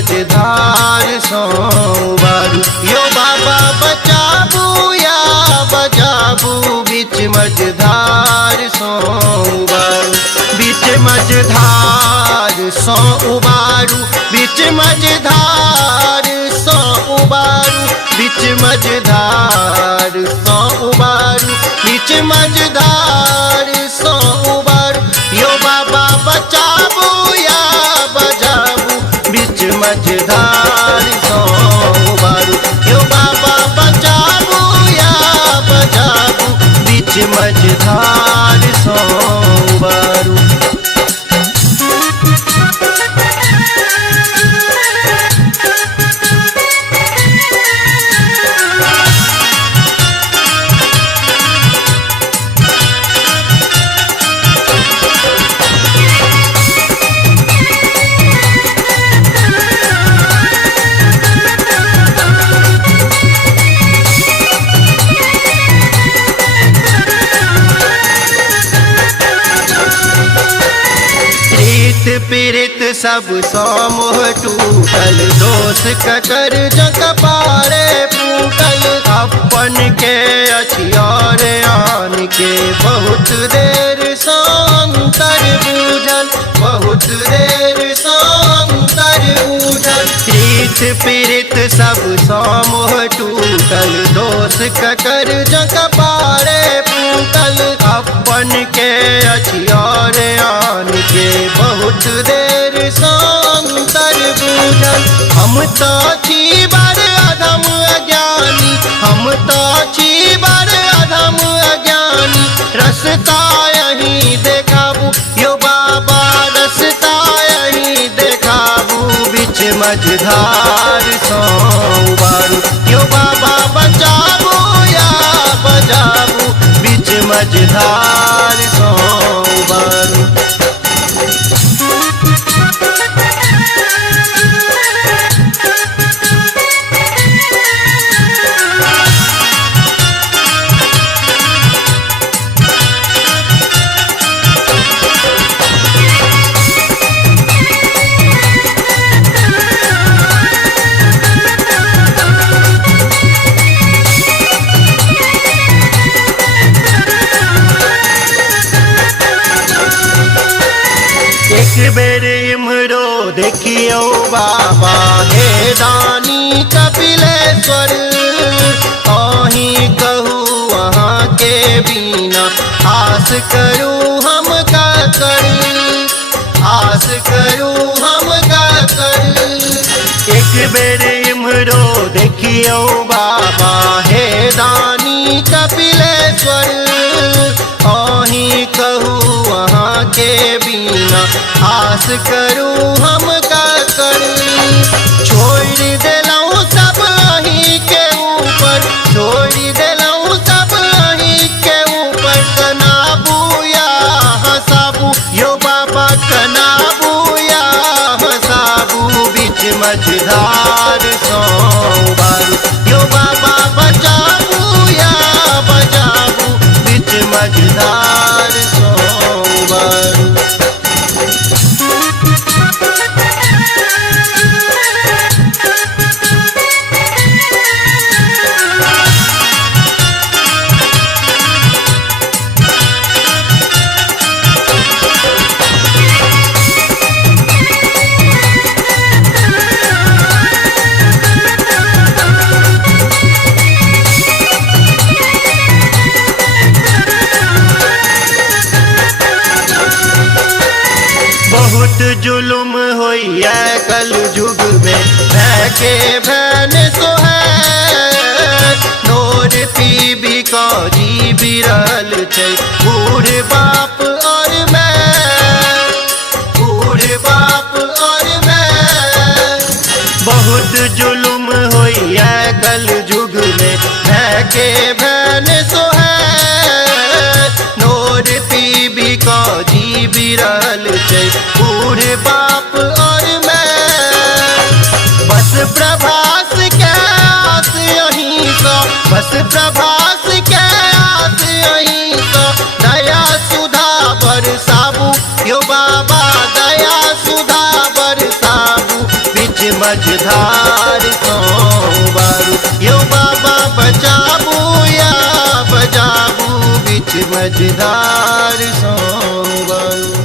मझधार सो उबारू। यो बाबा बचाबू या बचाबू बीच मझधार सो उबारू। बीच मझधार सो उबारू, बीच मझधार सो उबारू, बीच मझधार सो उबारू, बीच मझधार सो उबारू। यो बाबा बचाबू या बचाबू बीच मझधार सो उबारू। यो बाबा बचाबू या बचाबू बीच मझधार सो उबारू। पीड़ित सब सो मोह टूटल, दोष ककर जग पारे फूटल। अपन के अछियार आन के बहुत देर सांतर बूझल, बहुत देर सांतर बूझल। प्रीत पीड़ित सब सो मोह टूटल, दोष ककर जग पारे फूटल। अपन के अछियार आन के बहुत देर सांतर बूझल। हम तो छी बड़ अधम अज्ञानी, हम तो छी बड़ अधम अज्ञानी। रस्ता यहीं देखाबू यो बाबा, रस्ता यहीं देखाबू बीच मझधार सो उबारू। यो बाबा बचाबू या बचाबू बीच मझधार सो उबारू। एक बेर इमरो देखियो बाबा हे दानी कपिलेश्वर। अहीं कहूँ वहाँ के बिना आस करूँ हम का करी, आस करूँ हम का करी। एक बेर इमरो देखियो बाबा हे दानी कपिलेश्वर। अहीं कहूँ वहाँ के बिना आस करूँ हम का करी। छोड़ देलऊँ सब अहीं के ऊपर, छोड़ देलऊँ सब अहीं के ऊपर। कनाबू या हंसाबू यो बाबा, कनाबू या हंसाबू बीच मझधार सो उबारू। यो बाबा बचाबू या बचाबू बीच मझधार सो उबारू। बहुत जुलुम होइया कल युग में भैके भैन सोहैल। नोर पीबी का जी बिरल छै बूढ़ बाप और मैं, बूढ़ बाप और मैं। बहुत जुलुम होइया कल युग में भैके भैन सोहैल। नोर पीबी का जी बिरल छै बूढ़ बाप और मैं। बस प्रभास के आस यहीं सो, बस प्रभास के आस यहीं सो। दया सुधा बरसाबू यो बाबा, दया सुधा बरसाबू बीच मझधार सोबारू यो बाबा बचाबू या बजाबू बीच मझधार सोबारू।